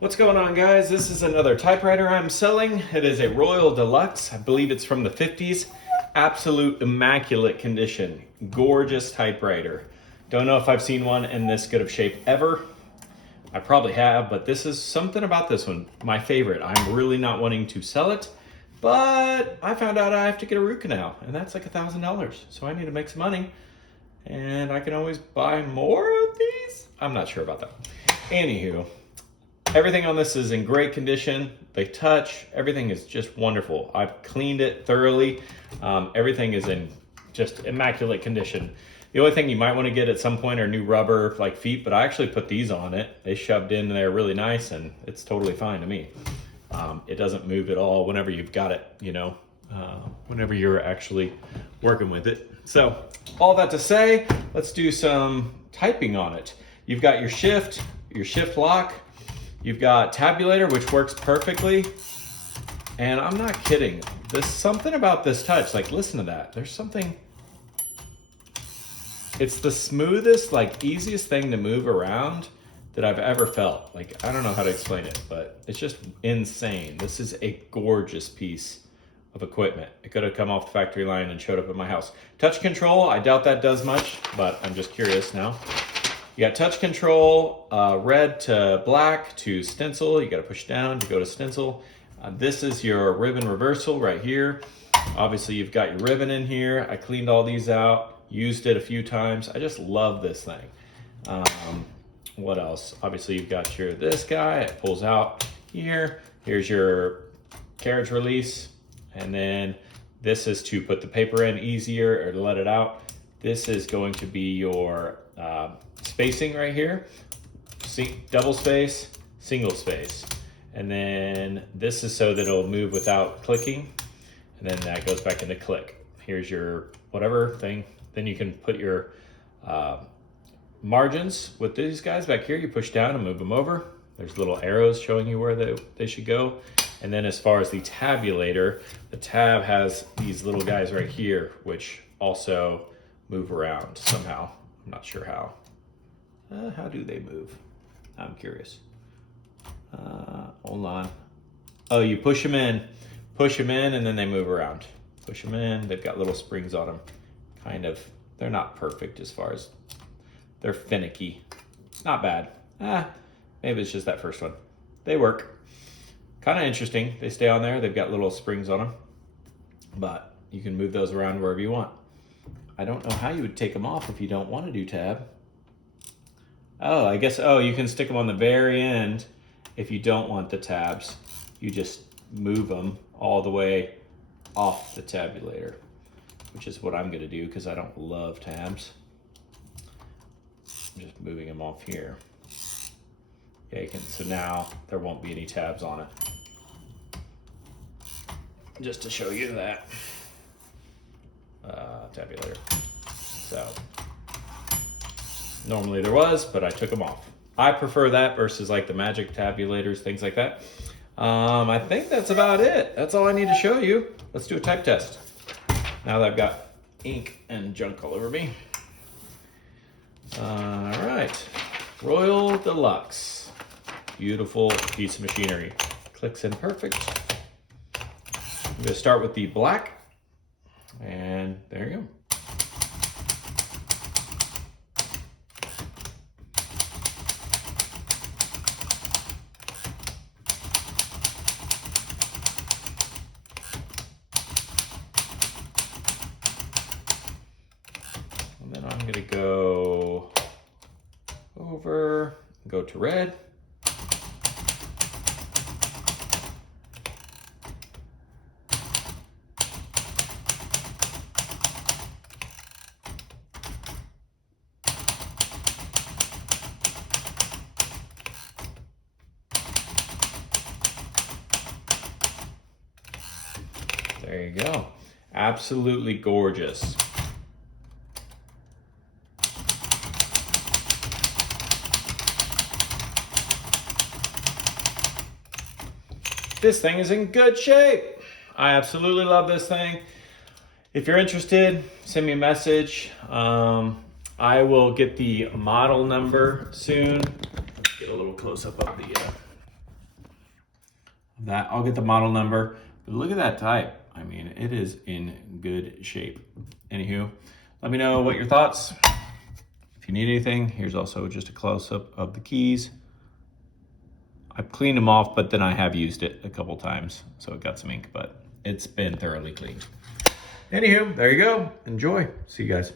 What's going on, guys? This is another typewriter I'm selling. It is a Royal Deluxe. I believe it's from the 50s. Absolute immaculate condition. Gorgeous typewriter. Don't know if I've seen one in this good of shape ever. I probably have, but this is something about this one. My favorite. I'm really not wanting to sell it, but I found out I have to get a root canal, and that's like $1,000. So I need to make some money, and I can always buy more of these. I'm not sure about that. Anywho. Everything on this is in great condition. They touch, everything is just wonderful. I've cleaned it thoroughly. Everything is in just immaculate condition. The only thing you might want to get at some point are new rubber like feet, but I actually put these on it. They shoved in there really nice and it's totally fine to me. It doesn't move at all whenever you've got it, whenever you're actually working with it. So all that to say, let's do some typing on it. You've got your shift lock. You've got tabulator, which works perfectly. And I'm not kidding. There's something about this touch. Like, listen to that. There's something. It's the smoothest, easiest thing to move around that I've ever felt. I don't know how to explain it, but it's just insane. This is a gorgeous piece of equipment. It could have come off the factory line and showed up at my house. Touch control, I doubt that does much, but I'm just curious now. You got touch control, red to black to stencil. You got to push down to go to stencil. This is your ribbon reversal right here. Obviously, you've got your ribbon in here. I cleaned all these out, used it a few times. I just love this thing. What else? Obviously, you've got this guy. It pulls out here. Here's your carriage release. And then this is to put the paper in easier or to let it out. This is going to be your spacing right here. See, double space, single space. And then this is so that it'll move without clicking. And then that goes back into click. Here's your whatever thing. Then you can put your margins with these guys back here. You push down and move them over. There's little arrows showing you where they should go. And then as far as the tabulator, the tab has these little guys right here, which also move around somehow. I'm not sure how. How do they move? I'm curious. Hold on. Oh, you push them in, and then they move around. Push them in. They've got little springs on them. Kind of. They're not perfect as far as they're finicky. Not bad. Maybe it's just that first one. They work. Kind of interesting. They stay on there. They've got little springs on them, but you can move those around wherever you want. I don't know how you would take them off if you don't want to do tab. Oh, I guess, you can stick them on the very end if you don't want the tabs. You just move them all the way off the tabulator, which is what I'm going to do because I don't love tabs. I'm just moving them off here. Yeah, so now there won't be any tabs on it. Just to show you that. Tabulator. So normally there was, but I took them off. I prefer that versus the magic tabulators, things like that. I think that's about it. That's all I need to show you. Let's do a type test. Now that I've got ink and junk all over me. All right, Royal Deluxe. Beautiful piece of machinery. Clicks in perfect. I'm gonna start with the black. And there you go. And then I'm going to go over, go to red. There you go. Absolutely gorgeous. This thing is in good shape. I absolutely love this thing. If you're interested, send me a message. I will get the model number soon. Let's get a little close up of the that. I'll get the model number. But look at that type. I mean, it is in good shape. Anywho, let me know what your thoughts. If you need anything, here's also just a close-up of the keys. I've cleaned them off, but then I have used it a couple times, so it got some ink, but it's been thoroughly cleaned. Anywho, there you go. Enjoy. See you guys.